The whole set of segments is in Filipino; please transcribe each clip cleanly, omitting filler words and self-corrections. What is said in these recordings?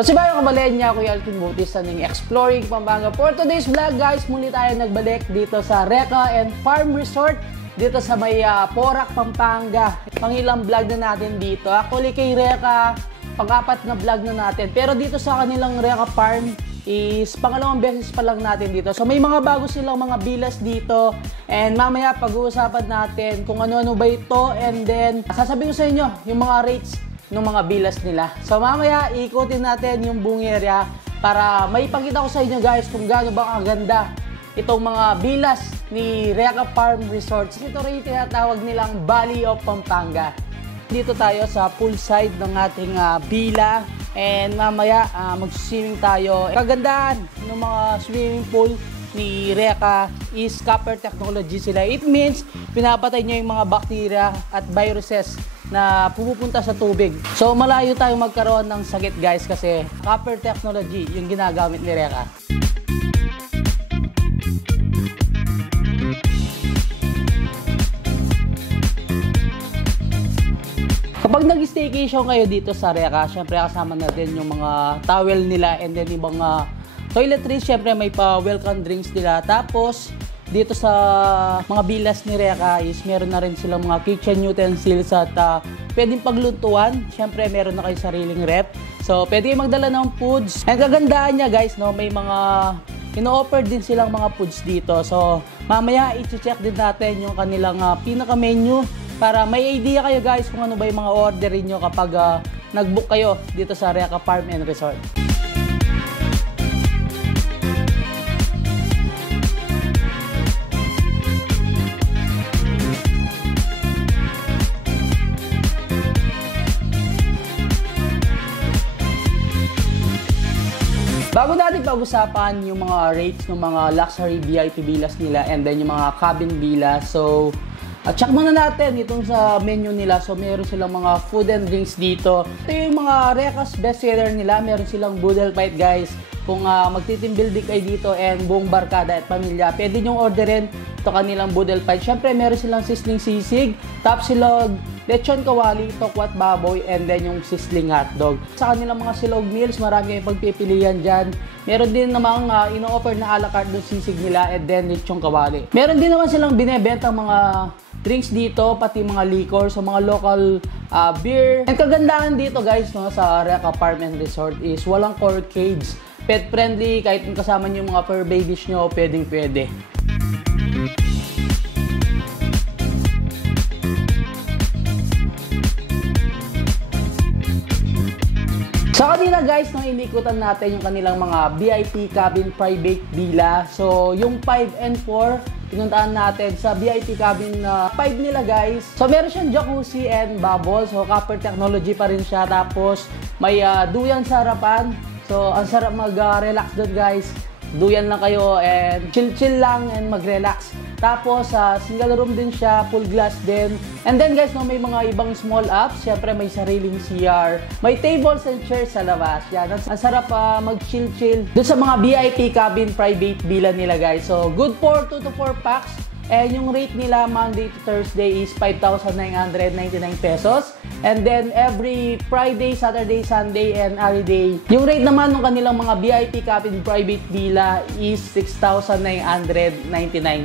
Pasibayong kabalyan niya, Kuya Alvin Butis sa Exploring Pampanga. For today's vlog guys, muli tayo nagbalik dito sa Reka and Farm Resort dito sa may Porac, Pampanga. Pangilang vlog na natin dito. Actually kay Reka, pang-apat na vlog na natin. Pero dito sa kanilang Reka Farm is pangalawang beses pa lang natin dito. So may mga bago silang mga bilas dito. And mamaya pag-uusapan natin kung ano-ano ba ito. And then sasabihin ko sa inyo yung mga rates ng mga bilas nila. So mamaya ikutin natin yung buong area para maipakita ko sa inyo guys kung gaano ba kaganda itong mga bilas ni Reka Farm Resort. Ito rin yung tinatawag nilang Valley of Pampanga. Dito tayo sa poolside ng ating villa and mamaya mag-swimming tayo. Kagandahan ng mga swimming pool ni Reka is copper technology sila. It means pinapatay niya yung mga bacteria at viruses na pumupunta sa tubig. So malayo tayong magkaroon ng sakit guys kasi copper technology yung ginagamit ni Reka. Kapag nag-staycation kayo dito sa Reka, syempre kasama natin yung mga towel nila and then yung mga toiletries, syempre may pa-welcome drinks nila. Tapos dito sa mga bilas ni Reka is meron na rin silang mga kitchen utensils at pwedeng pagluntuan. Siyempre meron na kayo sariling rep. So pwede magdala ng foods. Ang kagandaan niya guys, no, may mga ino-offer din silang mga foods dito. So mamaya i-check din natin yung kanilang pinaka-menu para may idea kayo guys kung ano ba yung mga orderin nyo kapag nag-book kayo dito sa Reka Farm and Resort. Bago natin pag-usapan yung mga rates ng mga luxury VIP villas nila and then yung mga cabin villas. So, check muna natin itong sa menu nila. So, meron silang mga food and drinks dito. Ito yung mga Reka's bestseller nila. Meron silang Boodle Fight guys. Kung magti-team building kayo dito and buong barkada at pamilya, pwede nyong orderin ito kanilang Boodle Fight. Siyempre, meron silang sizzling sisig, tapsilog, lechon kawali, tokwat baboy, and then yung sizzling hotdog. Sa kanilang mga silog meals, marami kayong pagpipilian dyan. Meron din namang ino-offer na a la carte ng sisig nila and then lechon kawali. Meron din naman silang binebentang mga drinks dito, pati mga liquor, so mga local beer. And kagandahan dito guys, no, sa Reka Farm and Resort is walang core cage. Pet friendly, kahit kasama nyo yung mga fur babies nyo, pwedeng pwede. Sa kanila guys, nang inikutan natin yung kanilang mga VIP cabin private villa. So yung 5 and 4, pinuntaan natin sa VIP cabin 5 nila guys. So meron siyang jacuzzi and bubble. So copper technology pa rin siya. Tapos may duyan sa harapan. So ang sarap mag-relax doon guys. Duyan lang kayo and chill lang and mag-relax. Tapos single room din siya, full glass din. And then guys, no, may mga ibang small apps. Siyempre may sariling CR. May tables and chairs sa labas. Yan, ang sarap mag-chill doon sa mga VIP cabin private villa nila guys. So good for 2 to 4 packs. And yung rate nila Monday to Thursday is 5,999 pesos. And then every Friday, Saturday, Sunday, and holiday, yung rate naman ng kanilang mga VIP cabin private villa is 6,999.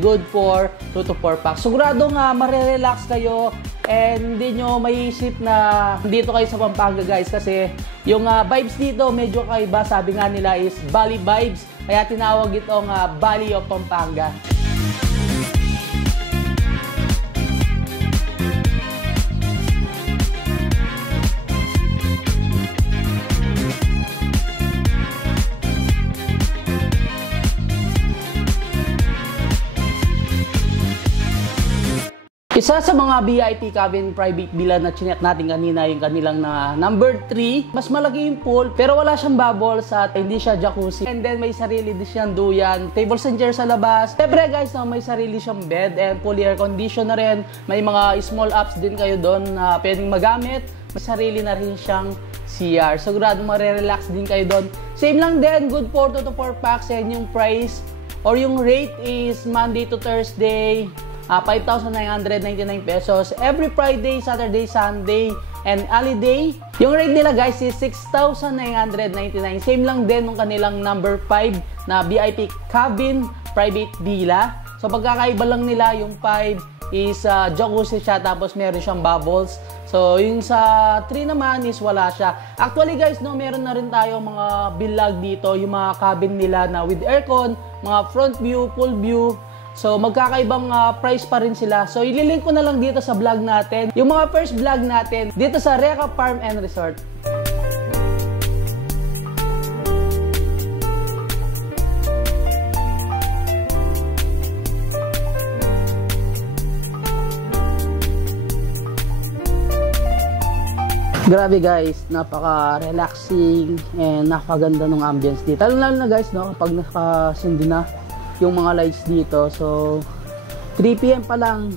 Good for 2 to 4 packs. Siguradong marerelax kayo and hindi nyo maiisip na dito kayo sa Pampanga guys kasi yung vibes dito medyo kaiba. Sabi nga nila is Valley vibes. Kaya tinawag itong Valley of Pampanga. Isa sa mga VIP cabin private villa na chinek natin kanina yung kanilang number 3. Mas malaki yung pool pero wala siyang bubbles at hindi siya jacuzzi. And then may sarili din siyang duyan, tables and chairs sa labas. Siyempre guys, may sarili siyang bed and fully air condition na rin. May mga small apps din kayo doon na pwedeng magamit. May sarili na rin siyang CR. Sigurado marerelax din kayo doon. Same lang din, good for 2 to 4 packs and yung price or yung rate is Monday to Thursday. 5,999 pesos. Every Friday, Saturday, Sunday, and Holiday. Yung rate nila guys is 6,999. Same lang din ng kanilang number 5 na VIP cabin private villa. So pagkakaiba lang nila, yung 5 is jacuzzi siya, tapos meron siyang bubbles. So yung sa 3 naman is wala siya. Actually guys, no, meron na rin tayo mga vlog dito, yung mga cabin nila na with aircon, mga front view, full view. So magkakaibang price pa rin sila. So ililink ko na lang dito sa vlog natin, yung mga first vlog natin dito sa Reka Farm and Resort. Grabe guys, napaka-relaxing and napakaganda ng ambience dito. Lalo na guys, no, kapag nakasindi na yung mga lights dito. So 3 PM pa lang,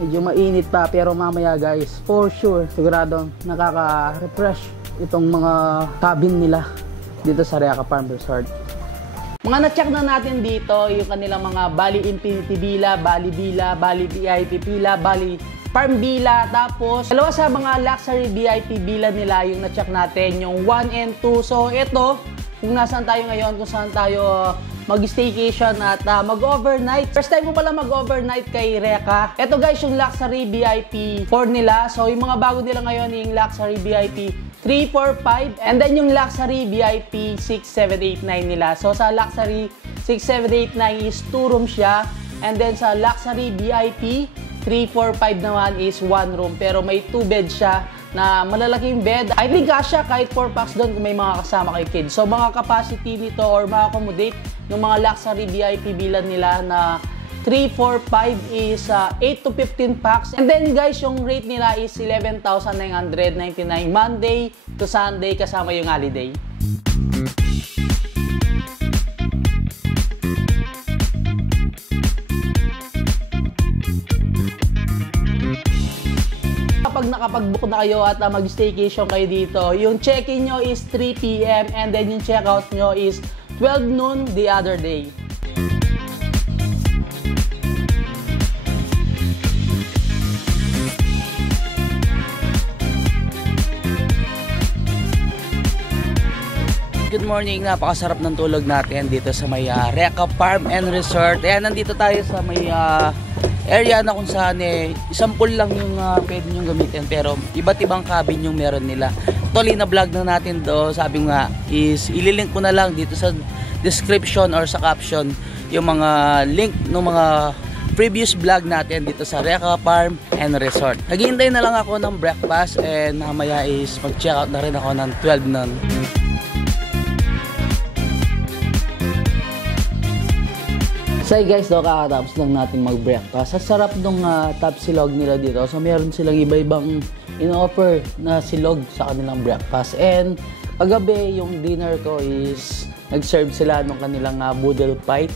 medyo mainit pa, pero mamaya guys, for sure, sigurado nakaka-refresh itong mga cabin nila dito sa Reka Farm Resort. Mga na-check na natin dito yung kanilang mga Bali Infinity Villa, Bali Villa, Bali VIP Villa, Bali Farm Villa. Tapos dalawa sa mga luxury VIP villa nila yung na-check natin, yung 1 and 2. So ito, kung nasaan tayo ngayon, kung saan tayo mag-staycation at mag-overnight. First time mo pala mag-overnight kay Reka. Ito guys, yung luxury VIP 4 nila. So yung mga bago nila ngayon, yung luxury VIP 3, 4, 5. And then yung luxury VIP 6, 7, 8, 9 nila. So sa luxury 6, 7, 8, 9 is 2 room siya. And then sa luxury VIP 3, 4, 5 naman is 1 room. Pero may 2 bed siya na malalaking bed. I think kasya kahit 4 packs doon kung may mga kasama kay kids. So mga capacity nito or ma-accommodate ng mga luxury VIP villa nila na 3, 4, 5 is 8 to 15 packs. And then guys, yung rate nila is 11,999 Monday to Sunday kasama yung holiday. Kapag nakapag-book na kayo at mag-staycation kayo dito, yung check-in nyo is 3 PM and then yung check-out nyo is 12 noon the other day. Good morning, napakasarap ng tulog natin dito sa may Reka Farm and Resort. Ayan, nandito tayo sa may area na kung saan isang pool lang yung pwede nyo gamitin, pero iba't ibang cabin yung meron nila. Actually na vlog na natin do, sabi nga is ililink ko na lang dito sa description or sa caption yung mga link ng mga previous vlog natin dito sa Reka Farm and Resort. Naghihintay na lang ako ng breakfast and mamaya is mag-check out na rin ako ng 12 noon. So guys, kakatapos lang natin mag-breakfast. Sa sarap ng top silog nila dito. So meron silang iba-ibang in-offer na silog sa kanilang breakfast. And paggabi, yung dinner ko is nag-serve sila ng kanilang boodle fight.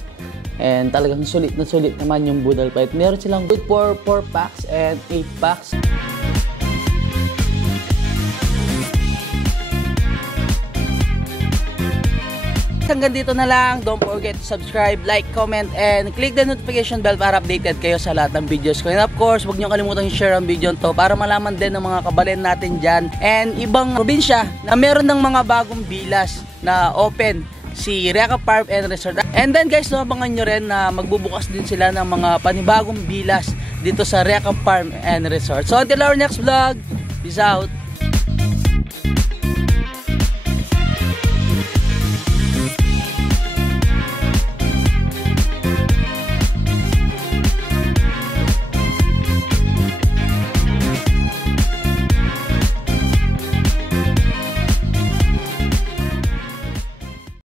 And talagang sulit na sulit naman yung boodle fight. Meron silang good for 4 packs and 8 packs. Hanggang dito na lang. Don't forget to subscribe, like, comment, and click the notification bell para updated kayo sa lahat ng videos ko. And of course, huwag nyo kalimutan i-share ang video to para malaman din ng mga kabalen natin dyan and ibang probinsya na meron ng mga bagong villas na open si Reka Farm and Resort. And then guys, abangan nyo rin na magbubukas din sila ng mga panibagong villas dito sa Reka Farm and Resort. So until our next vlog, peace out!